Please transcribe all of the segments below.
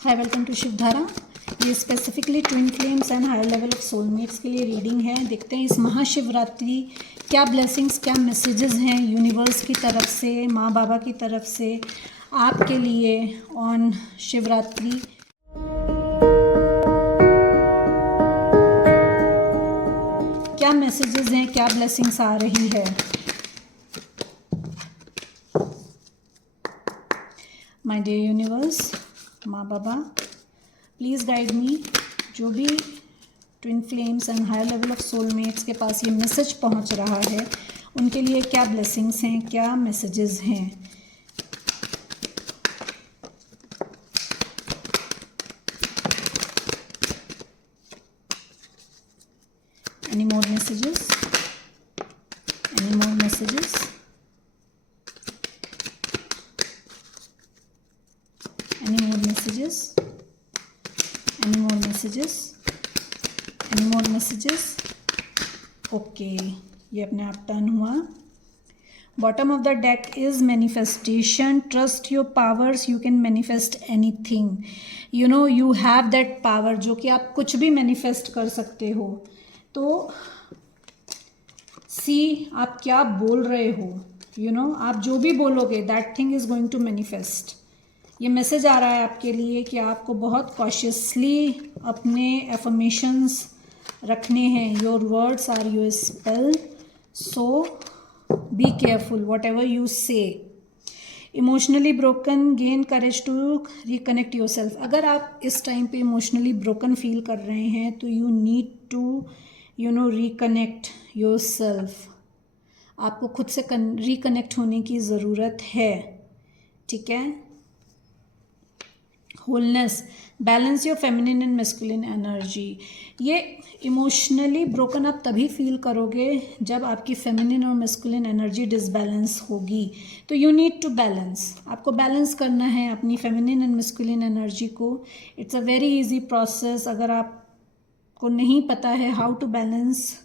Hi, welcome to Shivdhara. ये specifically twin flames and higher level of soulmates के लिए reading है। देखते हैं इस महाशिवरात्रि क्या ब्लेसिंग्स, क्या मैसेजेस हैं यूनिवर्स की तरफ से, माँ बाबा की तरफ से आपके लिए ऑन शिवरात्रि। क्या मैसेजेस हैं, क्या ब्लेसिंग्स आ रही है। माय डियर यूनिवर्स, माँ बाबा, प्लीज़ गाइड मी। जो भी twin flames and higher level of soulmates के पास ये मैसेज पहुंच रहा है, उनके लिए क्या ब्लेसिंग्स हैं, क्या मैसेजेस हैं। Any more messages, any more messages, any more messages, any more messages, any more messages. Okay, ये अपने आप टर्न हुआ। Bottom of the deck is manifestation. Trust your powers, you can manifest anything. You know you have that power, जो कि आप कुछ भी manifest कर सकते हो। तो सी आप क्या बोल रहे हो, यू नो आप जो भी बोलोगे that thing is going to manifest. ये मैसेज आ रहा है आपके लिए कि आपको बहुत कॉशियसली अपने एफर्मेशंस रखने हैं। Your words are your spell, so be careful whatever you say. Emotionally broken, gain courage to reconnect yourself. अगर आप इस टाइम पे इमोशनली ब्रोकन फील कर रहे हैं तो you need to reconnect yourself. आपको खुद से रिकनेक्ट होने की ज़रूरत है, ठीक है। Wholeness, balance your feminine and masculine energy. ये इमोशनली ब्रोकन आप तभी फील करोगे जब आपकी फेमिनिन और मैस्कुलिन एनर्जी डिसबैलेंस होगी। तो यू नीड टू बैलेंस, आपको बैलेंस करना है अपनी फेमिनिन एंड मैस्कुलिन एनर्जी को। It's a very easy process. अगर आपको नहीं पता है how to balance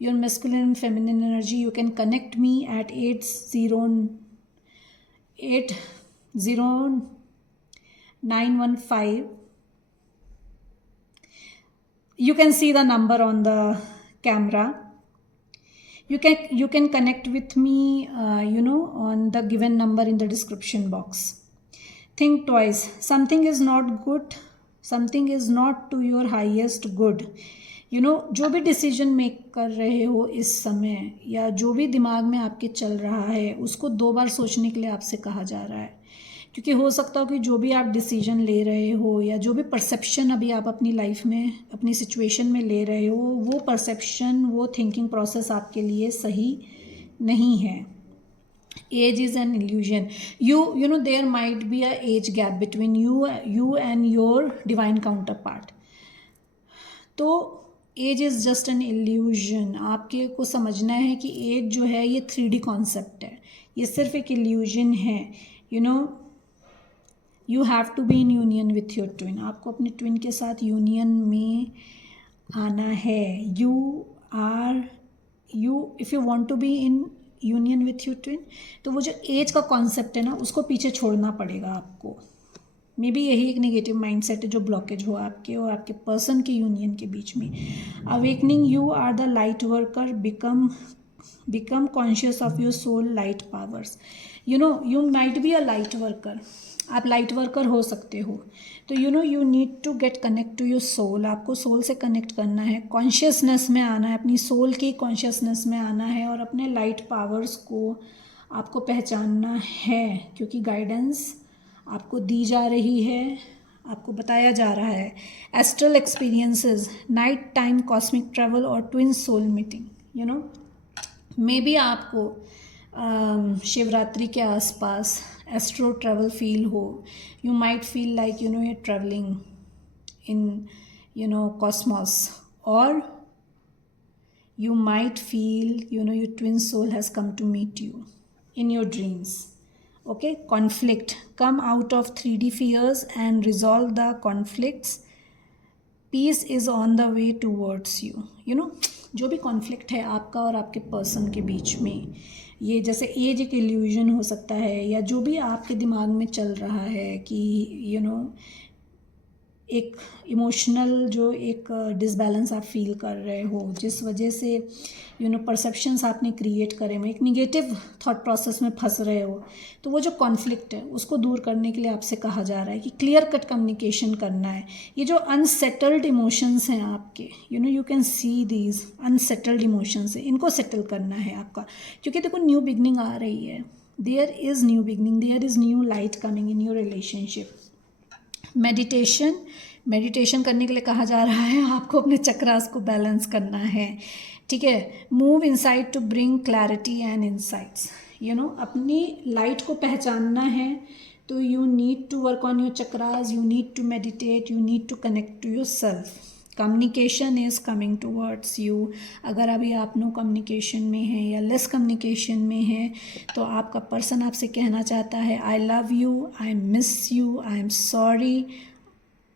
your masculine and feminine energy, you can connect me at 80915. You can see the number on the camera. You can connect with me on the given number in the description box. Think twice. Something is not good, something is not to your highest good. जो भी decision make कर रहे हो इस समय, या जो भी दिमाग में आपके चल रहा है, उसको 2 बार सोचने के लिए आपसे कहा जा रहा है। क्योंकि हो सकता हो कि जो भी आप डिसीजन ले रहे हो या जो भी परसेप्शन अभी आप अपनी लाइफ में, अपनी सिचुएशन में ले रहे हो, वो परसेप्शन, वो थिंकिंग प्रोसेस आपके लिए सही नहीं है। Age is an illusion. You know there might be a age gap between you and your divine counterpart. तो age is just an illusion. आपके को समझना है कि एज जो है ये 3D कॉन्सेप्ट है, ये सिर्फ एक इल्यूजन है। You have to be in union with your twin. आपको अपने ट्विन के साथ यूनियन में आना है। If you want to be in union with your twin, तो वो जो एज का कॉन्सेप्ट है ना, उसको पीछे छोड़ना पड़ेगा आपको। मे बी यही एक नेगेटिव माइंडसेट है जो ब्लॉकेज हो आपके और आपके पर्सन के यूनियन के बीच में। Awakening, you are the light worker, become conscious of your soul light powers. You might be a light worker, आप लाइट वर्कर हो सकते हो। तो you need to get connect to your soul. आपको सोल से कनेक्ट करना है, consciousness में आना है, अपनी सोल की कॉन्शियसनेस में आना है और अपने लाइट पावर्स को आपको पहचानना है। क्योंकि गाइडेंस आपको दी जा रही है, आपको बताया जा रहा है। Astral experiences, night time cosmic travel और twin soul meeting. Maybe आपको शिवरात्रि के आसपास एस्ट्रो ट्रैवल फील हो। You might feel like you're traveling in cosmos, or you might feel your twin soul has come to meet you in your dreams. Okay, conflict, come out of 3D fears and resolve the conflicts. Peace is on the way towards you. जो भी conflict है आपका और आपके person के बीच में, ये जैसे एज एक इल्यूजन हो सकता है, या जो भी आपके दिमाग में चल रहा है कि एक इमोशनल जो एक डिसबैलेंस आप फील कर रहे हो, जिस वजह से परसेप्शंस आपने क्रिएट करे में एक निगेटिव थॉट प्रोसेस में फंस रहे हो, तो वो जो कॉन्फ्लिक्ट है उसको दूर करने के लिए आपसे कहा जा रहा है कि क्लियर कट कम्युनिकेशन करना है। ये जो अनसेटल्ड इमोशंस हैं आपके, you can see these unsettled emotions हैं, इनको सेटल करना है आपका, क्योंकि देखो न्यू बिगनिंग आ रही है, there is new beginning, there is new light coming in your relationship. Meditation करने के लिए कहा जा रहा है, आपको अपने चक्रास को बैलेंस करना है, ठीक है। Move inside to bring clarity and insights, अपनी लाइट को पहचानना है, तो you need to work on your chakras, you need to meditate, you need to connect to yourself. Communication is coming towards you. अगर अभी आप no communication में हैं या लेस कम्युनिकेशन में हैं, तो आपका पर्सन आपसे कहना चाहता है I love you, I miss you, I am sorry,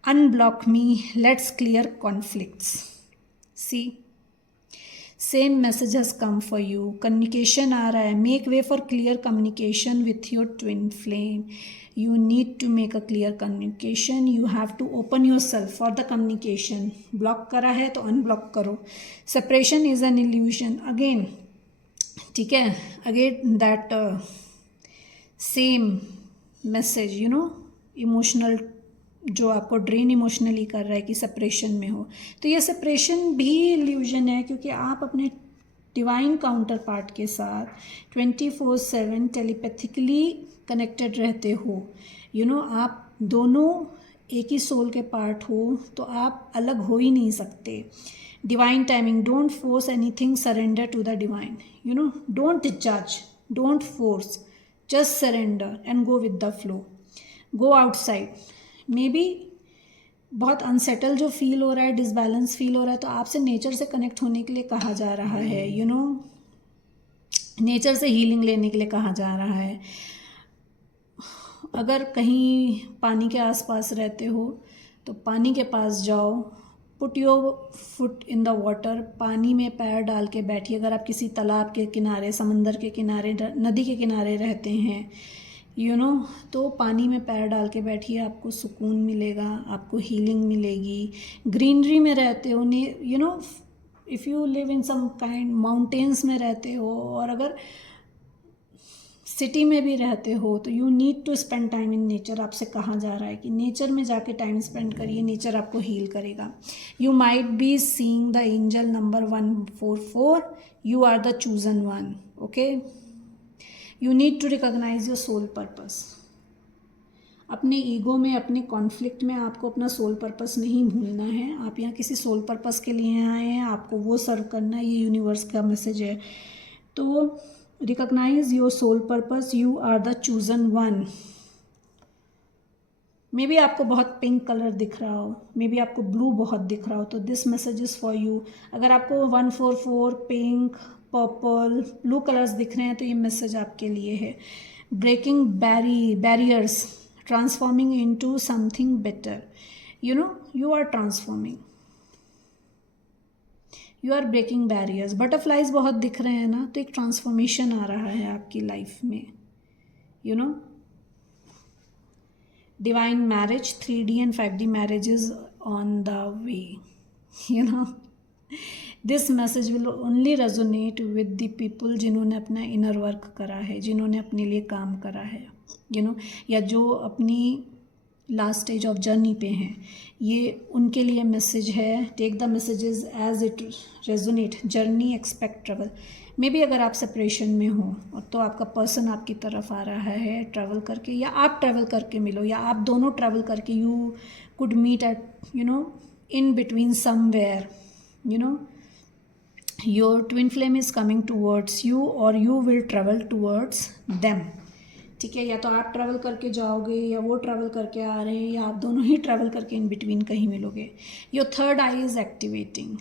unblock me, let's clear conflicts. See, same message has come for you. Communication आ रहा है, make way for clear communication with your twin flame. You need to make a clear communication. You have to open yourself for the communication. Block करा है तो unblock करो. Separation is an illusion. Again, ठीक है, again that same message, emotional जो आपको drain emotionally कर रहा है कि सेपरेशन में हो, तो ये सेपरेशन भी इल्यूजन है, क्योंकि आप अपने डिवाइन काउंटर पार्ट के साथ 24/7 टेलीपैथिकली कनेक्टेड रहते हो। आप दोनों एक ही सोल के पार्ट हो, तो आप अलग हो ही नहीं सकते। Divine timing, don't force anything, surrender to the divine, don't जज, don't force, just surrender and go with the flow. Go outside, maybe बहुत अनसेटल जो फील हो रहा है, डिसबैलेंस फील हो रहा है, तो आपसे नेचर से कनेक्ट होने के लिए कहा जा रहा है, नेचर से हीलिंग लेने के लिए कहा जा रहा है। अगर कहीं पानी के आसपास रहते हो तो पानी के पास जाओ, put your foot in the water, पानी में पैर डाल के बैठिए। अगर आप किसी तालाब के किनारे, समंदर के किनारे, नदी के किनारे रहते हैं, तो पानी में पैर डाल के बैठिए, आपको सुकून मिलेगा, आपको हीलिंग मिलेगी। ग्रीनरी में रहते हो, if you live in some kind mountains में रहते हो, और अगर सिटी में भी रहते हो, तो you need to spend time in nature. आपसे कहा जा रहा है कि नेचर में जाके टाइम स्पेंड करिए, नेचर आपको हील करेगा। You might be seeing the angel number 144, you are the chosen one, okay. You need to recognise your soul purpose. अपने ईगो में, अपने कॉन्फ्लिक्ट में आपको अपना सोल पर्पस नहीं भूलना है। आप यहाँ किसी सोल पर्पस के लिए आए हैं, आपको वो सर्व करना है, ये यूनिवर्स का मैसेज है। तो recognise your soul purpose, you are the chosen one. Maybe आपको बहुत पिंक कलर दिख रहा हो, मे बी आपको ब्लू बहुत दिख रहा हो, तो this message is for you. अगर आपको 144, पिंक, पर्पल, ब्लू कलर्स दिख रहे हैं, तो ये मैसेज आपके लिए है। Breaking barriers, transforming into something better, you are transforming, you are breaking barriers. Butterflies बहुत दिख रहे हैं ना, तो एक ट्रांसफॉर्मेशन आ रहा है आपकी लाइफ में, divine marriage, 3D and 5D marriages on the way, this message will only resonate with the people जिन्होंने अपना इनर वर्क करा है, जिन्होंने अपने लिए काम करा है, या जो अपनी लास्ट स्टेज ऑफ जर्नी पे हैं, ये उनके लिए मैसेज है। Take the messages as it resonate, journey, expect travel. Maybe अगर आप सेपरेशन में हो, तो आपका पर्सन आपकी तरफ आ रहा है ट्रैवल करके, या आप ट्रैवल करके मिलो, या आप दोनों ट्रैवल करके, you could meet at in between somewhere, your twin flame is coming towards you, और you will travel towards them, ठीक है। या तो आप ट्रैवल करके जाओगे, या वो ट्रैवल करके आ रहे हैं, या आप दोनों ही ट्रैवल करके इन बिटवीन कहीं मिलोगे। Your third eye is activating,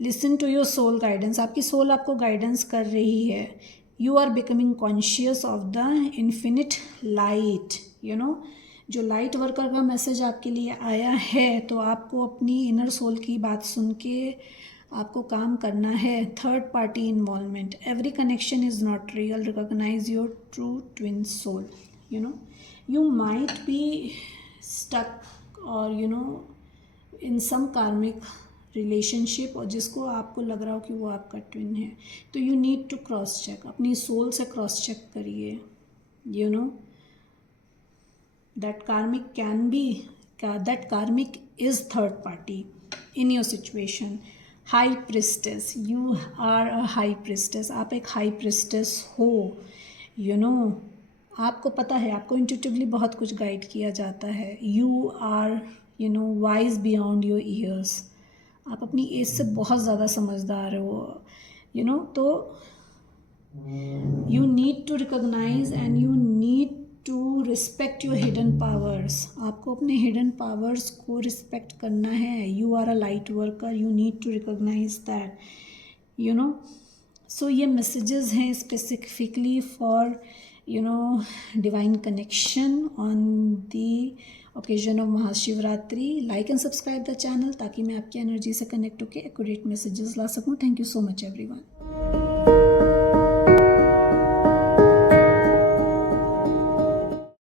listen to your soul guidance. आपकी सोल आपको गाइडेंस कर रही है। You are becoming conscious of the infinite light, जो लाइट वर्कर का मैसेज आपके लिए आया है, तो आपको अपनी इनर सोल की बात सुन के आपको काम करना है। Third party involvement, every connection is not real, recognise your true twin soul. You might be stuck और इन सम कार्मिक रिलेशनशिप, और जिसको आपको लग रहा हो कि वो आपका ट्विन है, तो you need to cross check, अपनी सोल से क्रॉस चेक करिए, that karmic is third party in your situation. High priestess, you are a high priestess, आप एक high priestess हो, आपको पता है, आपको इंट्यूटिवली बहुत कुछ गाइड किया जाता है, you are wise beyond your years, आप अपनी एज से बहुत ज़्यादा समझदार हो, तो you need to recognize and you need to respect your hidden powers. आपको अपने hidden powers को respect करना है. You are a light worker, you need to recognize that, so ये messages हैं specifically for divine connection on the occasion of Mahashivratri. Like and subscribe the channel ताकि मैं आपकी एनर्जी से कनेक्ट होकर accurate messages ला सकूँ. Thank you so much everyone.